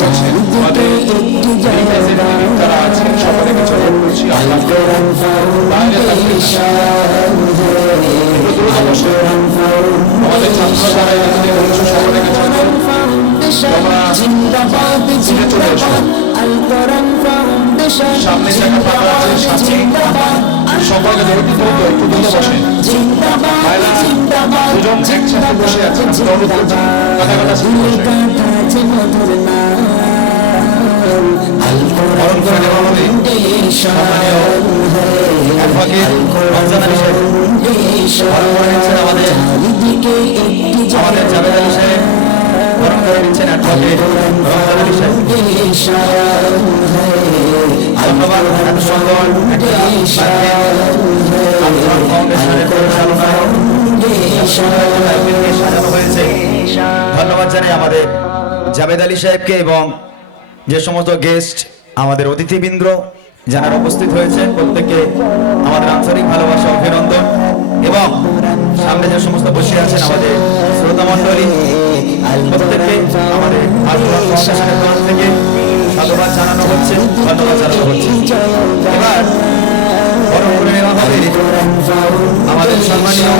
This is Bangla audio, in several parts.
বসেন আমাদের যারা আছেন সকলকে চলে করছি আল্লাহ বাইরে থাকবেন আমাদের ছাত্র যারা এখানে করছে সকলকে চলে তোমরা চলে এসো সামনে জায়গা ফাঁকা আছে সামনে সকলকে ধরতে বলতো একটু দূরে বসেন দুজন একসাথে বসে আছেন কাটা শুরু বসে বরং করে দেওয়া হবে সম্মানীয় অ্যাডভোকেট রমজান আলী সাহেব বরং করে নিচ্ছেন আমাদের জাভেদ আলী সাহেব বরং করে নিচ্ছেন অ্যাডভোকেট রমজান আলী সাহেব ধন্যবাদ এত সুন্দর একটা ফাউন্ডেশনের পরিচালনায় সাজানো হয়েছে। ধন্যবাদ জানাই আমাদের জাভেদ আলী সাহেবকে এবং যে সমস্ত গেস্ট আমাদের অতিথিবৃন্দ যারা উপস্থিত হয়েছেন প্রত্যেককে আমাদের আন্তরিক ভালোবাসা অভিনন্দন এবং সামনে যে সমস্ত বসে আছেন আমাদের শ্রোতা মণ্ডলী প্রত্যেককে আমাদের ফাউন্ডেশনের তরফ থেকে সাধুবাদ জানানো হচ্ছে ধন্যবাদ জানানো হচ্ছে। এবার বরং করে নেওয়া হবে আমাদের সম্মানীয়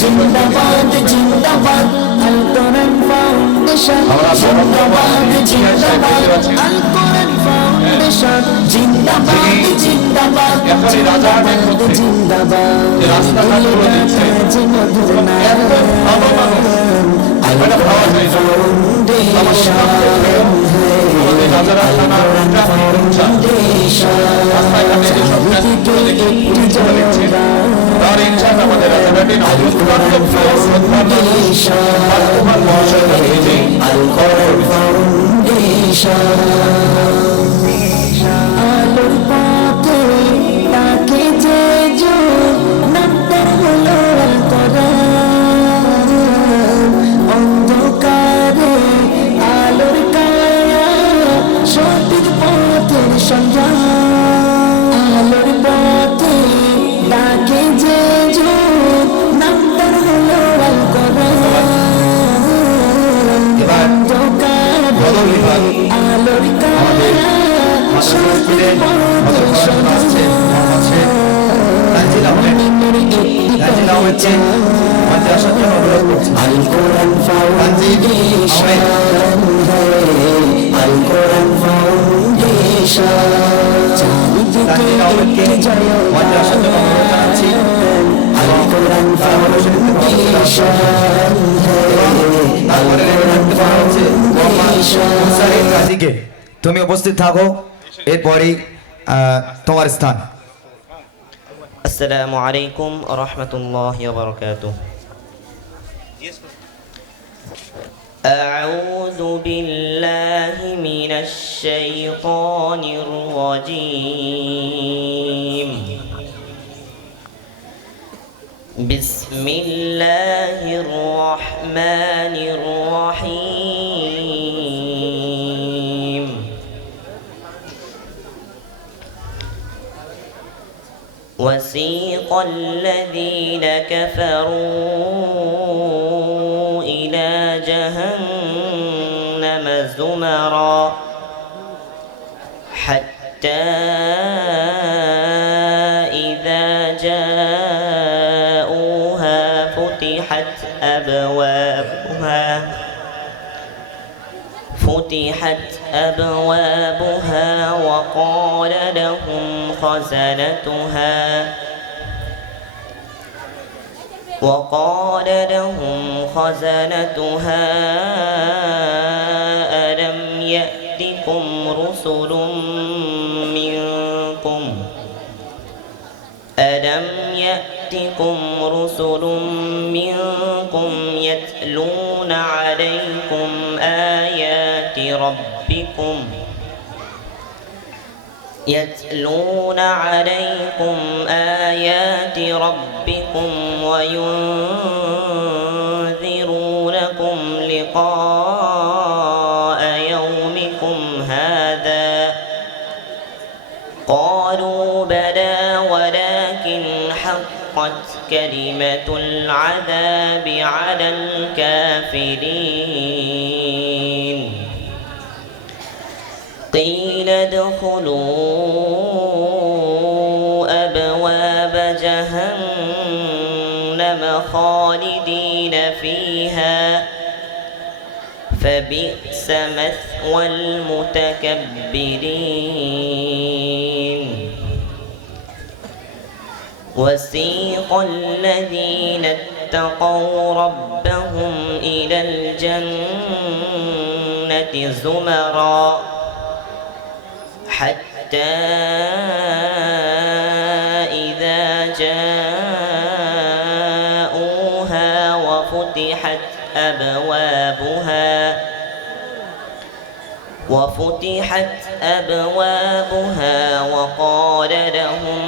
জিন্দাবাদ জিন্দাবাদ আল কোরআন ফাউন্ডেশন জিন্দাবাদ জিন্দাবাদ আল কোরআন ফাউন্ডেশন জিন্দাবাদ জিন্দাবাদ এখনই রাজারহাটের মধ্যে যে রাস্তাঘাটগুলো দিচ্ছে এত ভালো মানুষ এটা ভাবা যায় না আমাদের রাজারহাট থানার রাস্তাঘাটে যেসব কাজগুলো দেখছেন তার ইনচার্জ আমাদের রাজারহাটে অত্যন্ত শ্রদ্ধার মহাশয় নিজে আলোর পথে তাকে যে নামটার হলো আল কোরআন অন্ধকারে আলোর কায়া সঠিক পথের সন্ধান আলোর পথে তাকে যে নামটার হলো আল কোরআন অন্ধকারে আলোর কায়া তুমি উপস্থিত থাকো এরপরই তোমার স্থান। আসসালামু আলাইকুম ওয়া রাহমাতুল্লাহি ওয়া বারাকাতুহু। আউযু বিল্লাহি মিনাশ শাইতানির রাজীম। বিসমিল্লাহির রাহমানির রাহিম। وسيق الذين كفروا إلى جهنم زمرا حتى إذا جاءوها فتحت أبوابها وقال لهم خزنتها ألم يأتكم رسل منكم يتلون عليكم آيات ربكم وينذرونكم لقاء يومكم هذا قالوا بلى ولكن حقت كلمة العذاب على الكافرين قيل ادخلوا أبواب جهنم خالدين فيها فبئس مثوى المتكبرين وسيق الذين اتقوا ربهم إلى الجنة زمرا حتى إذا جاءوها وفتحت أبوابها وقال لهم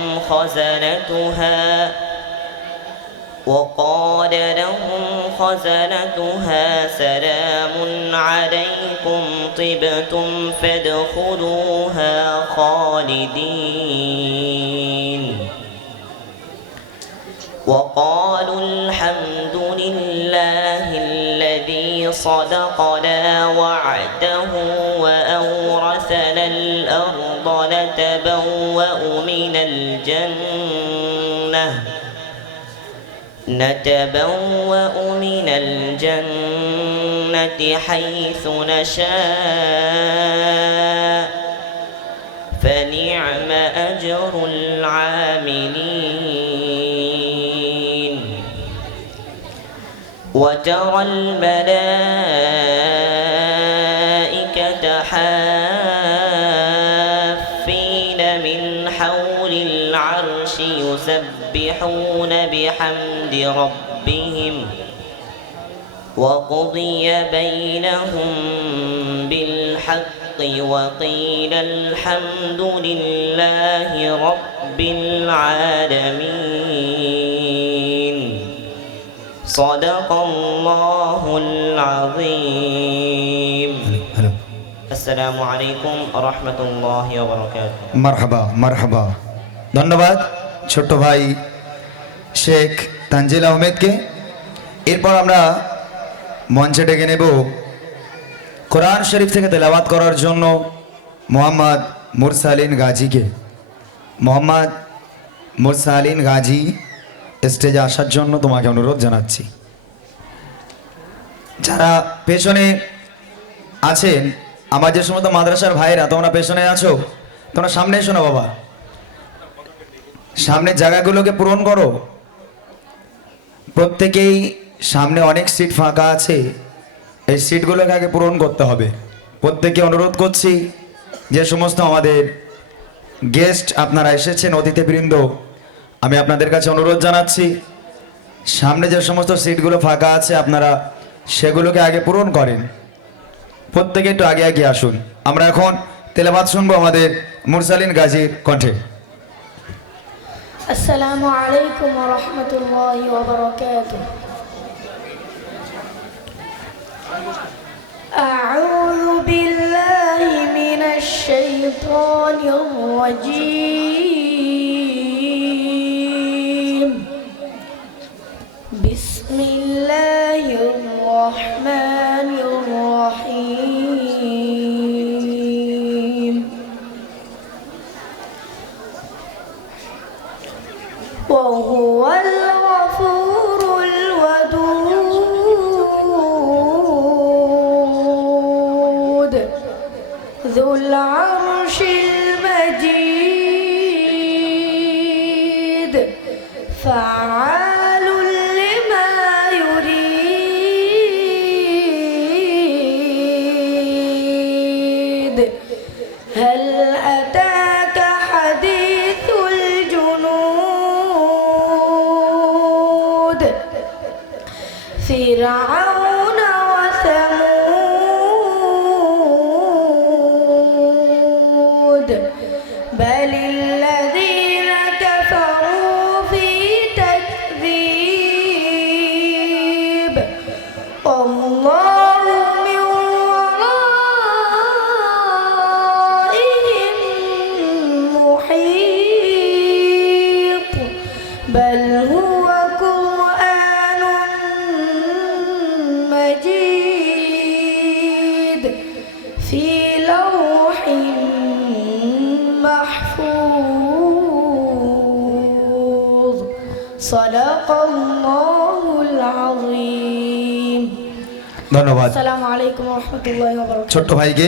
خزنتها سلام عليكم طبتم فادخلوها خالدين وقالوا الحمد لله الذي صدقنا وعده وأورثنا الأرض نتبوأ من الجنة حيث نشاء فنعم أجر العاملين وترى الملائكة حافين من حول العرش يسبحون بحمد ربهم وقضي بينهم بالحق وقيل الحمد لله رب العالمين صدق الله العظيم السلام عليكم ورحمة الله وبركاته মারহাবা মারহাবা। ধন্যবাদ ছোট্ট ভাই শেখ তানজিল আহমেদকে। এরপর আমরা মঞ্চে ডেকে নেব কোরআন শরীফ থেকে তেলাওয়াত করার জন্য মোহাম্মদ মুরসালিন গাজীকে। মোহাম্মদ মুরসালিন গাজী স্টেজে আসার জন্য তোমাকে অনুরোধ জানাচ্ছি। যারা পেছনে আছেন আমার যে সমস্ত মাদ্রাসার ভাইরা তোমরা পেছনে আছো, তোমরা সামনে এসো না বাবা, সামনের জায়গাগুলোকে পূরণ করো। প্রত্যেকেই সামনে অনেক সিট ফাঁকা আছে, এই সিটগুলোকে আগে পূরণ করতে হবে। প্রত্যেকে অনুরোধ করছি, যে সমস্ত আমাদের গেস্ট আপনারা এসেছেন অতিথিবৃন্দ, আমি আপনাদের কাছে অনুরোধ জানাচ্ছি সামনে যে সমস্ত সিটগুলো ফাঁকা আছে আপনারা সেগুলোকে আগে পূরণ করেন। প্রত্যেকে একটু আগে আগে আসুন। আমরা এখন তেলাওয়াত শুনবো আমাদের মুরসালিন গাজীর কণ্ঠে। السلام عليكم ورحمة الله وبركاته. أعوذ بالله من الشيطان الرجيم. بسم الله الرحمن الرحيم. وهو الغفور الودود ذو العرش المجيد فعال لما يريد. هل أتاك حديث الجنود فرعون وثمود بل الذين كفروا في تكذيب الله من ورائهم محيط بل هو صدق الله العظيم ধন্যবাদ السلام عليكم ورحمة الله وبركاته ছোট্ট ভাইকে।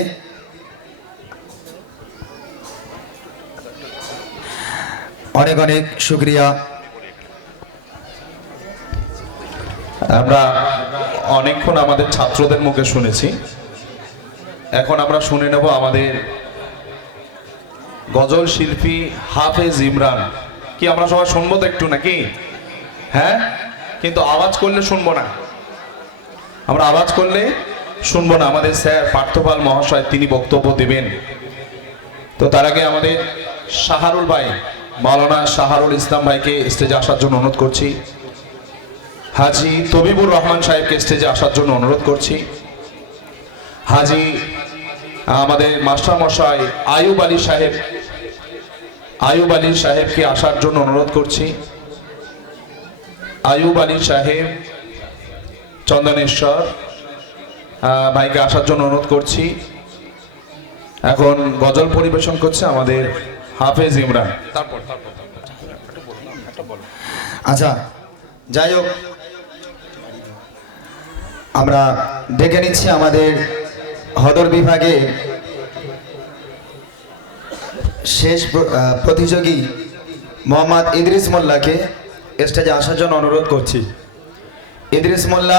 অনেক অনেক শুক্রিয়া। আমরা অনেকক্ষণ আমাদের ছাত্রদের মুখে শুনেছি, এখন আমরা শুনে নেব আমাদের গজল শিল্পী হাফেজ ইমরান। কি আমরা সবাই শুনবো তো একটু নাকি? হ্যাঁ, কিন্তু আওয়াজ করলে শুনবো না, আমরা আওয়াজ করলে শুনবো না। আমাদের স্যার পার্থপাল মহাশয় তিনি বক্তব্য দেবেন। তো তার আগে আমাদের শাহরুল ভাই, মাওলানা শাহরুল ইসলাম ভাইকে স্টেজে আসার জন্য অনুরোধ করছি। হাজি তবিবুর রহমান সাহেবকে স্টেজে আসার জন্য অনুরোধ করছি। হাজি আমাদের মাস্টার মশাই আয়ুব আলী সাহেবকে আসার জন্য অনুরোধ করছি। আয়ুব আলী সাহেব চন্দনেশ্বর ভাইকে আসার জন্য অনুরোধ করছি। এখন গজল পরিবেশন করছে আমাদের হাফেজ ইমরান। আচ্ছা, যাই হোক, আমরা ডেকে নিচ্ছি আমাদের হদর বিভাগে শেষ প্রতিযোগী মোহাম্মদ ইদ্রিস মোল্লাকে স্টেজে আসার জন্য অনুরোধ করছি। ইদ্রিস মোল্লা